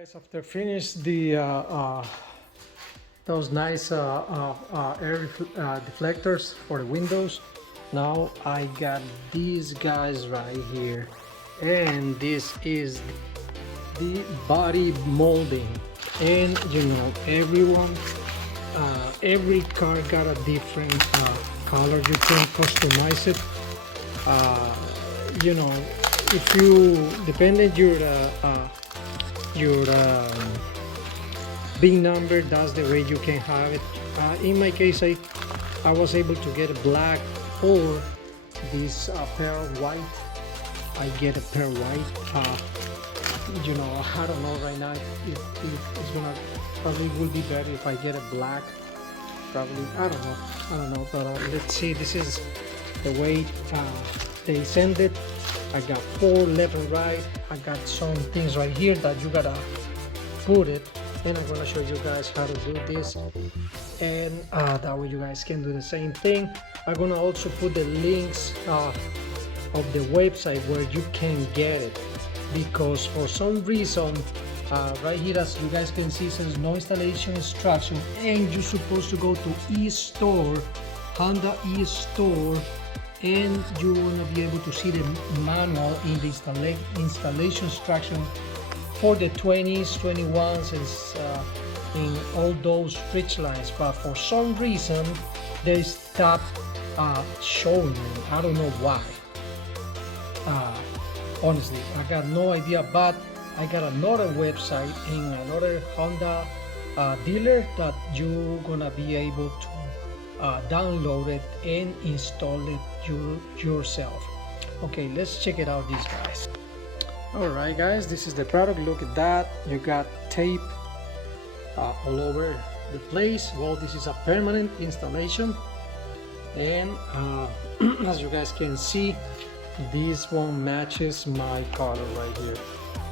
Guys, after finish the those nice air deflectors for the windows, now I got these guys right here, and this is the body molding. And you know, every car got a different color. You can customize it. You know, if you depending your big number, that's the way you can have it. In my case, I was able to get a black or this pair of white. I get a pair of white. You know, I don't know right now if it's gonna, probably would be better if I get a black. Probably, I don't know, but let's see. This is the way they send it. I got 4 left and right. I got some things right here that you gotta put it, and I'm gonna show you guys how to do this, and that way you guys can do the same thing. I'm gonna also put the links of the website where you can get it, because for some reason right here, as you guys can see, it says no installation instruction, and you're supposed to go to e-store, Honda e-store, and you want to be able to see the manual in the installation instruction for the 20s, 21s, and in all those Ridgelines. But for some reason they stopped showing them. I don't know why. Honestly, I got no idea, but I got another website in another Honda dealer that you're gonna be able to download it and install it yourself. Okay, let's check it out, these guys. All right, guys, this is the product. Look at that. You got tape all over the place. Well, this is a permanent installation, and as you guys can see, this one matches my color right here.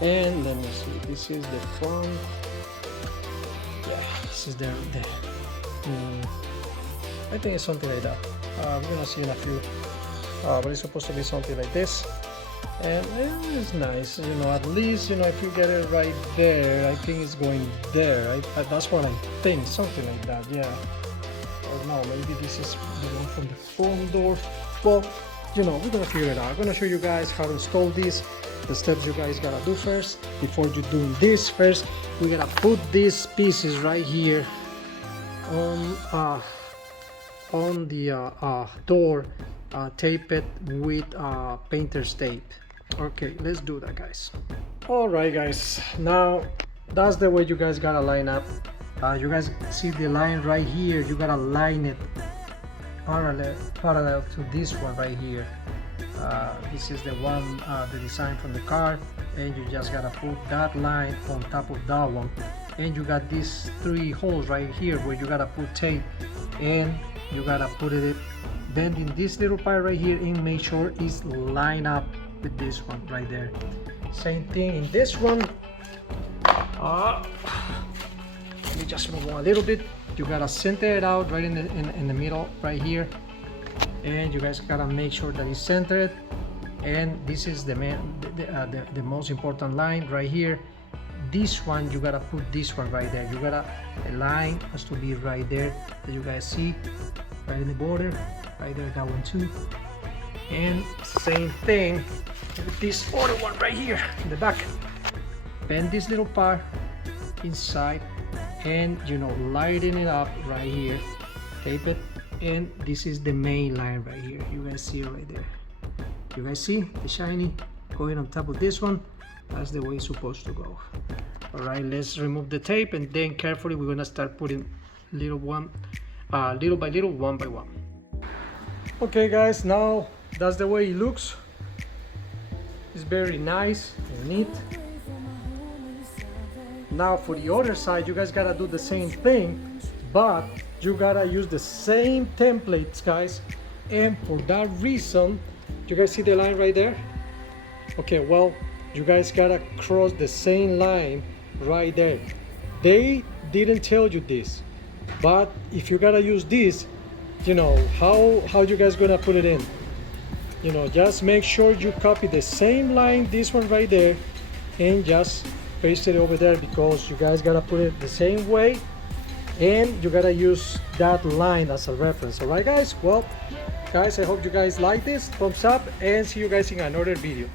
And let me see, this is the front. Yeah, this is the I think it's something like that. We're gonna see in a few, but it's supposed to be something like this, and it's nice. You know, at least, you know, if you get it right there, I think it's going there. That's what I think, something like that. Yeah. Or no, maybe this is the one from the front door. Well, you know, we're gonna figure it out. I'm gonna show you guys how to install this. The steps you guys gotta do first before you doing this. First, we gotta put these pieces right here on the door, tape it with painter's tape. Okay, let's do that, guys. All right, guys, now that's the way you guys gotta line up. You guys see the line right here. You gotta line it parallel to this one right here. This is the one, the design from the car, and you just gotta put that line on top of that one, and you got these 3 holes right here where you gotta put tape, and you gotta put it then in this little part right here, and make sure it's lined up with this one right there. Same thing in this one. Let me just move on a little bit. You gotta center it out right in the middle right here, and you guys gotta make sure that it's centered. And this is the most important line right here. This one, you gotta put this one right there. You gotta, the line has to be right there, that you guys see right in the border right there, that one too. And same thing with this other one right here in the back. Bend this little part inside, and you know, lighten it up right here, tape it, and this is the main line right here. You guys see it right there. You guys see the shiny going on top of this one? That's the way it's supposed to go. All right, let's remove the tape, and then carefully we're gonna start putting little by little, one by one. Okay, guys, now that's the way it looks. It's very nice and neat. Now for the other side, you guys gotta do the same thing, but you gotta use the same templates, guys. And for that reason, you guys see the line right there? Okay, well, you guys gotta cross the same line right there. They didn't tell you this, but if you gotta use this, you know, how you guys gonna put it in? You know, just make sure you copy the same line, this one right there, and just pasted it over there because you guys gotta put it the same way, and you gotta use that line as a reference. All right, guys. Well, guys, I hope you guys like this. Thumbs up, and see you guys in another video.